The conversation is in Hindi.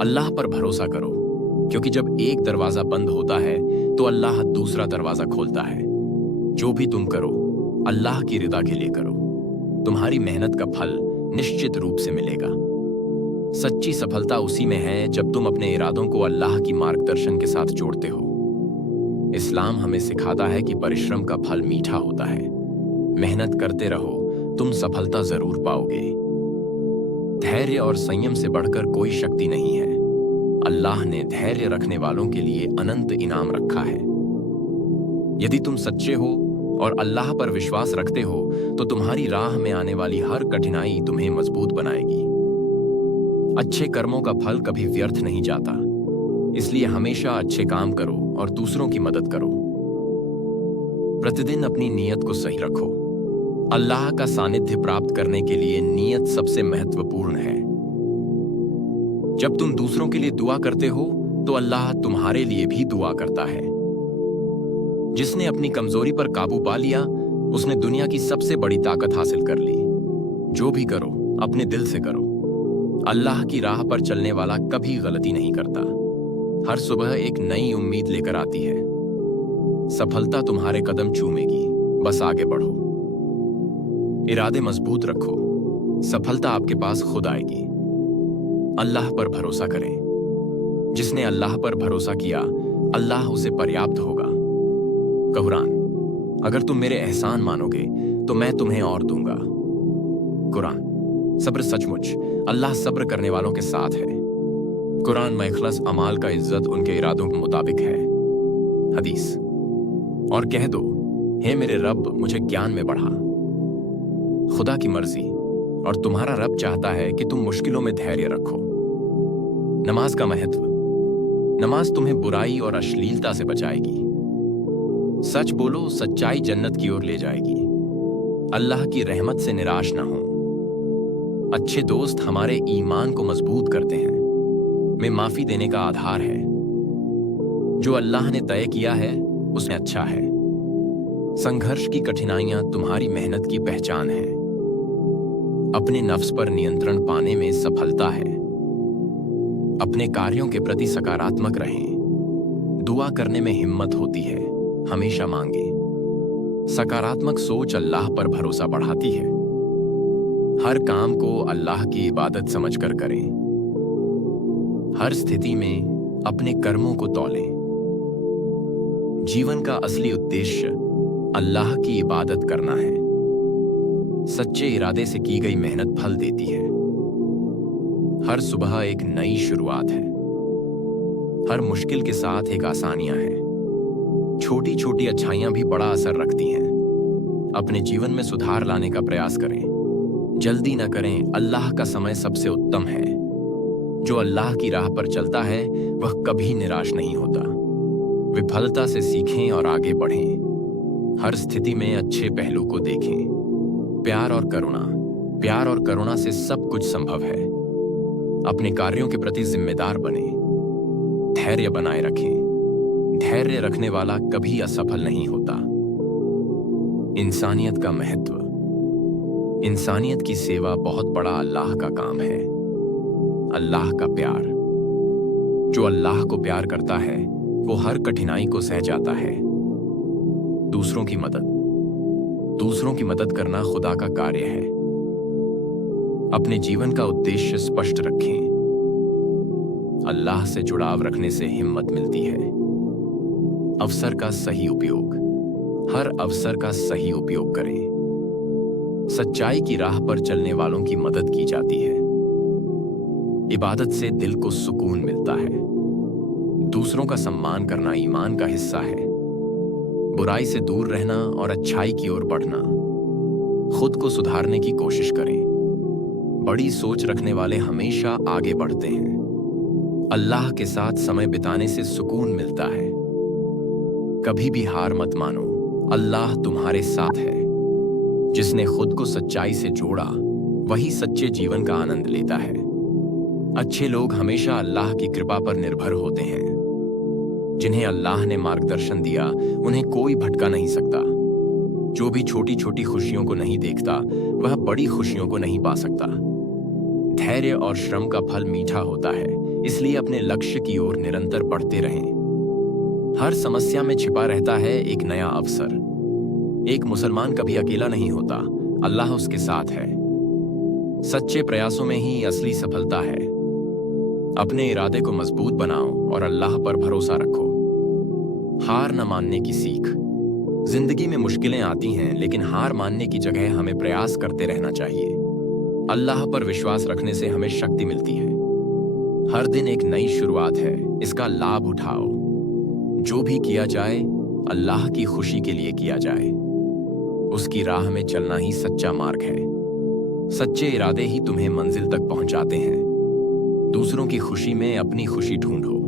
अल्लाह पर भरोसा करो, क्योंकि जब एक दरवाजा बंद होता है तो अल्लाह दूसरा दरवाजा खोलता है। जो भी तुम करो अल्लाह की रिदा के लिए करो। तुम्हारी मेहनत का फल निश्चित रूप से मिलेगा। सच्ची सफलता उसी में है जब तुम अपने इरादों को अल्लाह की मार्गदर्शन के साथ जोड़ते हो। इस्लाम हमें सिखाता है कि परिश्रम का फल मीठा होता है। मेहनत करते रहो, तुम सफलता जरूर पाओगे। धैर्य और संयम से बढ़कर कोई शक्ति नहीं है। अल्लाह ने धैर्य रखने वालों के लिए अनंत इनाम रखा है। यदि तुम सच्चे हो और अल्लाह पर विश्वास रखते हो तो तुम्हारी राह में आने वाली हर कठिनाई तुम्हें मजबूत बनाएगी। अच्छे कर्मों का फल कभी व्यर्थ नहीं जाता, इसलिए हमेशा अच्छे काम करो और दूसरों की मदद करो। प्रतिदिन अपनी नीयत को सही रखो। अल्लाह का सानिध्य प्राप्त करने के लिए नीयत सबसे महत्वपूर्ण है। जब तुम दूसरों के लिए दुआ करते हो तो अल्लाह तुम्हारे लिए भी दुआ करता है। जिसने अपनी कमजोरी पर काबू पा लिया उसने दुनिया की सबसे बड़ी ताकत हासिल कर ली। जो भी करो अपने दिल से करो। अल्लाह की राह पर चलने वाला कभी गलती नहीं करता। हर सुबह एक नई उम्मीद लेकर आती है। सफलता तुम्हारे कदम चूमेगी, बस आगे बढ़ो। इरादे मजबूत रखो, सफलता आपके पास खुद आएगी। अल्लाह पर भरोसा करें। जिसने अल्लाह पर भरोसा किया अल्लाह उसे पर्याप्त होगा। कुरान, अगर तुम मेरे एहसान मानोगे तो मैं तुम्हें और दूंगा। कुरान, सब्र सचमुच अल्लाह सब्र करने वालों के साथ है। कुरान में इखलास अमाल का इज्जत उनके इरादों के मुताबिक है। हदीस, और कह दो, हे मेरे रब मुझे ज्ञान में बढ़ा। खुदा की मर्जी और तुम्हारा रब चाहता है कि तुम मुश्किलों में धैर्य रखो। नमाज का महत्व। नमाज तुम्हें बुराई और अश्लीलता से बचाएगी। सच बोलो, सच्चाई जन्नत की ओर ले जाएगी। अल्लाह की रहमत से निराश ना हो। अच्छे दोस्त हमारे ईमान को मजबूत करते हैं। में माफी देने का आधार है। जो अल्लाह ने तय किया है उसमें अच्छा है। संघर्ष की कठिनाइयां तुम्हारी मेहनत की पहचान है। अपने नफ्स पर नियंत्रण पाने में सफलता है। अपने कार्यों के प्रति सकारात्मक रहें। दुआ करने में हिम्मत होती है, हमेशा मांगे। सकारात्मक सोच अल्लाह पर भरोसा बढ़ाती है। हर काम को अल्लाह की इबादत समझकर करें। हर स्थिति में अपने कर्मों को तौलें। जीवन का असली उद्देश्य अल्लाह की इबादत करना है। सच्चे इरादे से की गई मेहनत फल देती है। हर सुबह एक नई शुरुआत है। हर मुश्किल के साथ एक आसानियां हैं। छोटी छोटी अच्छाइयां भी बड़ा असर रखती हैं। अपने जीवन में सुधार लाने का प्रयास करें। जल्दी न करें, अल्लाह का समय सबसे उत्तम है। जो अल्लाह की राह पर चलता है वह कभी निराश नहीं होता। विफलता से सीखें और आगे बढ़ें। हर स्थिति में अच्छे पहलू को देखें। प्यार और करुणा से सब कुछ संभव है। अपने कार्यों के प्रति जिम्मेदार बने। धैर्य बनाए रखें। धैर्य रखने वाला कभी असफल नहीं होता। इंसानियत का महत्व। इंसानियत की सेवा बहुत बड़ा अल्लाह का काम है। अल्लाह का प्यार। जो अल्लाह को प्यार करता है वो हर कठिनाई को सह जाता है। दूसरों की मदद करना खुदा का कार्य है। अपने जीवन का उद्देश्य स्पष्ट रखें। अल्लाह से जुड़ाव रखने से हिम्मत मिलती है। अवसर का सही उपयोग। हर अवसर का सही उपयोग करें। सच्चाई की राह पर चलने वालों की मदद की जाती है। इबादत से दिल को सुकून मिलता है। दूसरों का सम्मान करना ईमान का हिस्सा है। बुराई से दूर रहना और अच्छाई की ओर बढ़ना। खुद को सुधारने की कोशिश करें। बड़ी सोच रखने वाले हमेशा आगे बढ़ते हैं। अल्लाह के साथ समय बिताने से सुकून मिलता है। कभी भी हार मत मानो, अल्लाह तुम्हारे साथ है। जिसने खुद को सच्चाई से जोड़ा वही सच्चे जीवन का आनंद लेता है। अच्छे लोग हमेशा अल्लाह की कृपा पर निर्भर होते हैं। जिन्हें अल्लाह ने मार्गदर्शन दिया उन्हें कोई भटका नहीं सकता। जो भी छोटी छोटी खुशियों को नहीं देखता वह बड़ी खुशियों को नहीं पा सकता। धैर्य और श्रम का फल मीठा होता है, इसलिए अपने लक्ष्य की ओर निरंतर बढ़ते रहें। हर समस्या में छिपा रहता है एक नया अवसर। एक मुसलमान कभी अकेला नहीं होता, अल्लाह उसके साथ है। सच्चे प्रयासों में ही असली सफलता है। अपने इरादे को मजबूत बनाओ और अल्लाह पर भरोसा रखो। हार न मानने की सीख। जिंदगी में मुश्किलें आती हैं, लेकिन हार मानने की जगह हमें प्रयास करते रहना चाहिए। अल्लाह पर विश्वास रखने से हमें शक्ति मिलती है। हर दिन एक नई शुरुआत है, इसका लाभ उठाओ। जो भी किया जाए अल्लाह की खुशी के लिए किया जाए। उसकी राह में चलना ही सच्चा मार्ग है। सच्चे इरादे ही तुम्हें मंजिल तक पहुंचाते हैं। दूसरों की खुशी में अपनी खुशी ढूंढो।